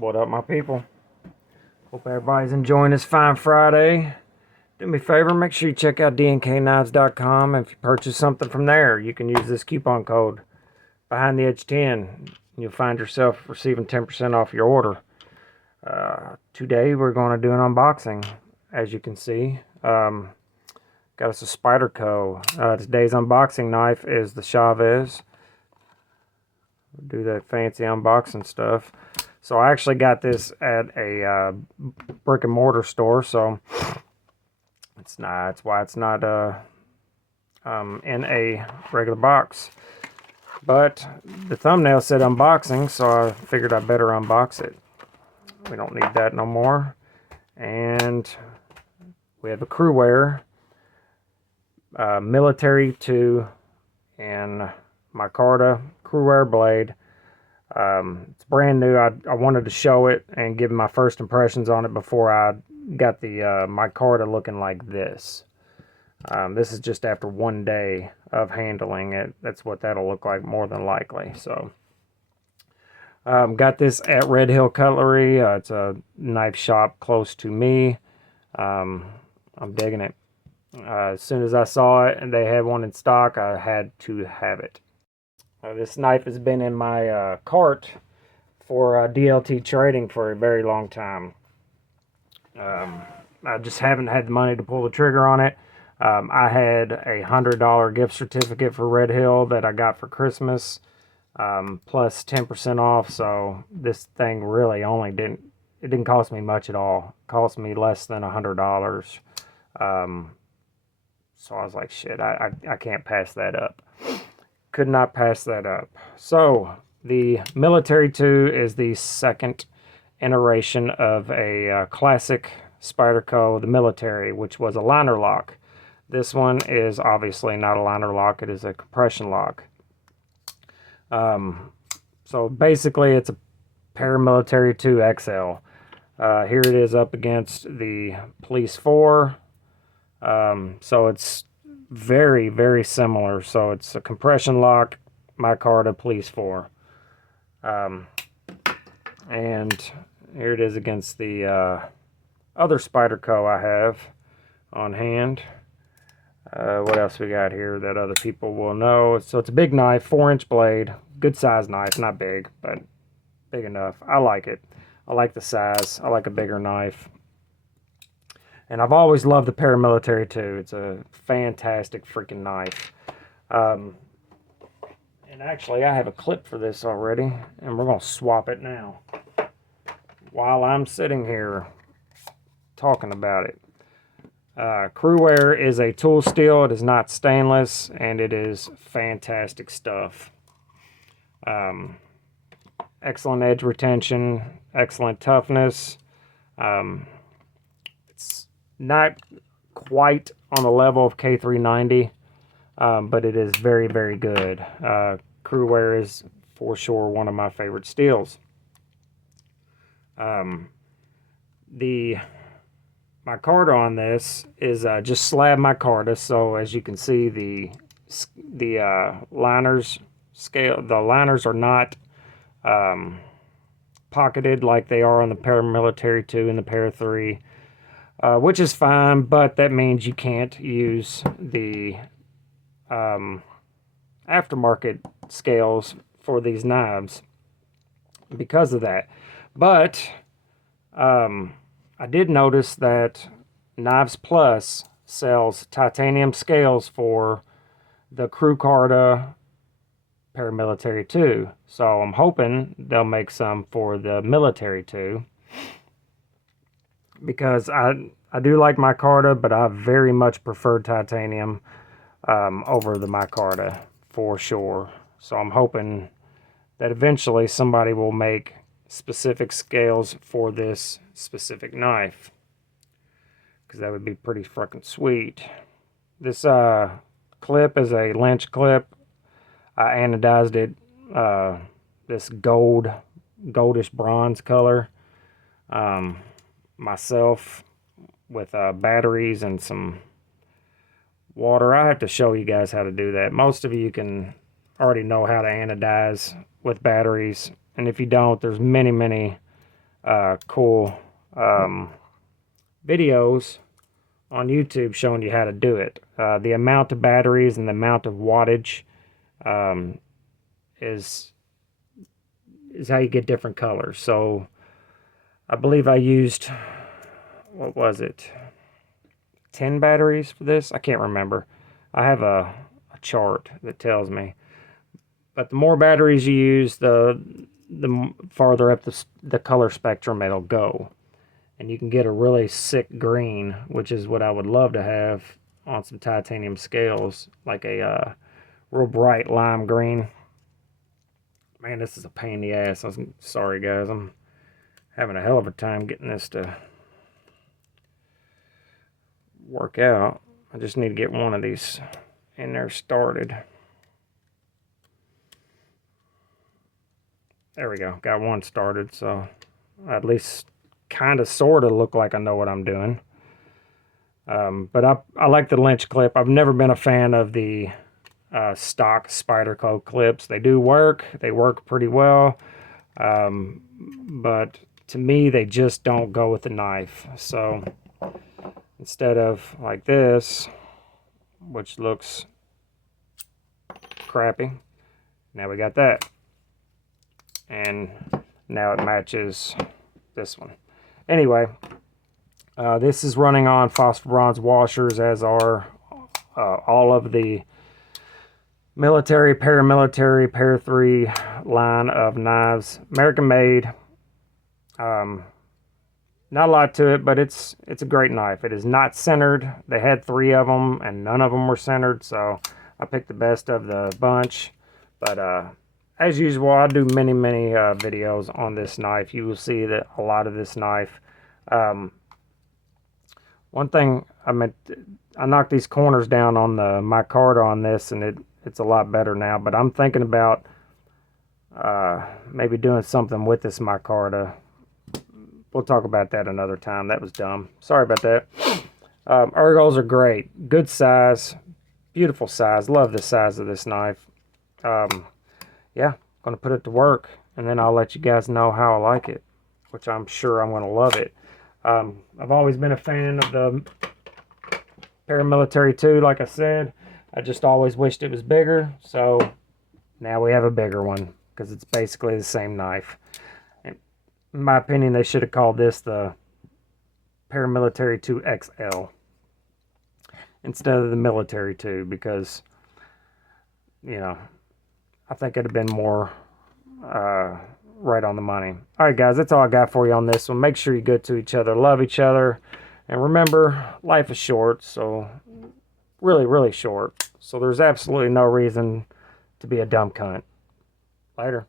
What up, my people? Hope everybody's enjoying this fine Friday. Do me a favor, make sure you check out DNKKnives.com. If you purchase something from there, you can use this coupon code behind the edge 10. You'll find yourself receiving 10% off your order. Today we're going to do an unboxing, as you can see. Got us a Spyderco. Today's unboxing knife is the Chavez. We'll do that fancy unboxing stuff. So I actually got this at a brick and mortar store, so that's why it's not in a regular box. But the thumbnail said unboxing, so I figured I better unbox it. We don't need that no more. And we have a Cruwear Military 2 and micarta Cruwear blade. It's brand new. I wanted to show it and give my first impressions on it before I got the micarta looking like this. This is just after one day of handling it. That's what that'll look like more than likely. So got this at Red Hill Cutlery. It's a knife shop close to me. I'm digging it. As soon as I saw it and they had one in stock, I had to have it. This knife has been in my cart for DLT trading for a very long time. I just haven't had the money to pull the trigger on it. I had a $100 gift certificate for Red Hill that I got for Christmas, plus 10% off. So this thing really didn't cost me much at all. It cost me less than $100. So I was like, shit, I can't pass that up. Could not pass that up. So the Military 2 is the second iteration of a classic Spyderco, the Military, which was a liner lock. This one is obviously not a liner lock. It is a compression lock. So basically it's a Paramilitary 2 XL. Here it is up against the Police 4. So it's very, very similar. So it's a compression lock, micarta, Police 4. And here it is against the other Spyderco I have on hand. What else we got here that other people will know? So it's a big knife, 4-inch blade, good size knife, not big, but big enough. I like it. I like the size. I like a bigger knife. And I've always loved the Paramilitary 2. It's a fantastic freaking knife. And actually, I have a clip for this already, and we're going to swap it now while I'm sitting here talking about it. Cruwear is a tool steel. It is not stainless, and it is fantastic stuff. Excellent edge retention, excellent toughness. It's not quite on the level of K390, but it is very, very good. Cruwear is for sure one of my favorite steels. The micarta on this is just slab micarta, so as you can see, the liners are not pocketed like they are on the Paramilitary 2 and the Para 3. Which is fine, but that means you can't use the aftermarket scales for these knives because of that. But I did notice that Knives Plus sells titanium scales for the Cruwear Paramilitary 2. So I'm hoping they'll make some for the Military 2. Because I do like micarta, but I very much prefer titanium over the micarta for sure. So I'm hoping that eventually somebody will make specific scales for this specific knife, because that would be pretty fucking sweet. This clip is a Lynch clip. I anodized it this goldish bronze color myself with batteries and some water. I have to show you guys how to do that. Most of you can already know how to anodize with batteries, and if you don't, there's many cool videos on YouTube showing you how to do it. The amount of batteries and the amount of wattage is how you get different colors. So I believe I used, what was it, 10 batteries for this? I can't remember. I have a chart that tells me. But the more batteries you use, the farther up the color spectrum it'll go. And you can get a really sick green, which is what I would love to have on some titanium scales, like a real bright lime green. Man, this is a pain in the ass. I'm sorry, guys. I'm having a hell of a time getting this to work out. I just need to get one of these in there started. There we go. Got one started, so at least kind of sort of look like I know what I'm doing. But I like the lynch clip. I've never been a fan of the stock Spyderco clips. They do work. They work pretty well. But to me, they just don't go with the knife. So instead of like this, which looks crappy, now we got that. And now it matches this one. Anyway, this is running on phosphor bronze washers, as are all of the military, paramilitary, Para 3 line of knives. American made. Not a lot to it, but it's a great knife. It is not centered. They had 3 of them, and none of them were centered, so I picked the best of the bunch. But as usual, I do many videos on this knife. You will see that a lot of this knife. One thing I knocked these corners down on the micarta on this, and it's a lot better now. But I'm thinking about maybe doing something with this micarta. We'll talk about that another time. That was dumb. Sorry about that. Ergos are great. Good size. Beautiful size. Love the size of this knife. Yeah, going to put it to work, and then I'll let you guys know how I like it, which I'm sure I'm going to love it. I've always been a fan of the Paramilitary 2, like I said. I just always wished it was bigger, so now we have a bigger one, because it's basically the same knife. In my opinion, they should have called this the Paramilitary 2 XL instead of the Military 2, because, you know, I think it'd have been more right on the money. All right, guys, that's all I got for you on this one. Make sure you're good to each other, love each other, and remember, life is short, so really short. So there's absolutely no reason to be a dumb cunt. Later.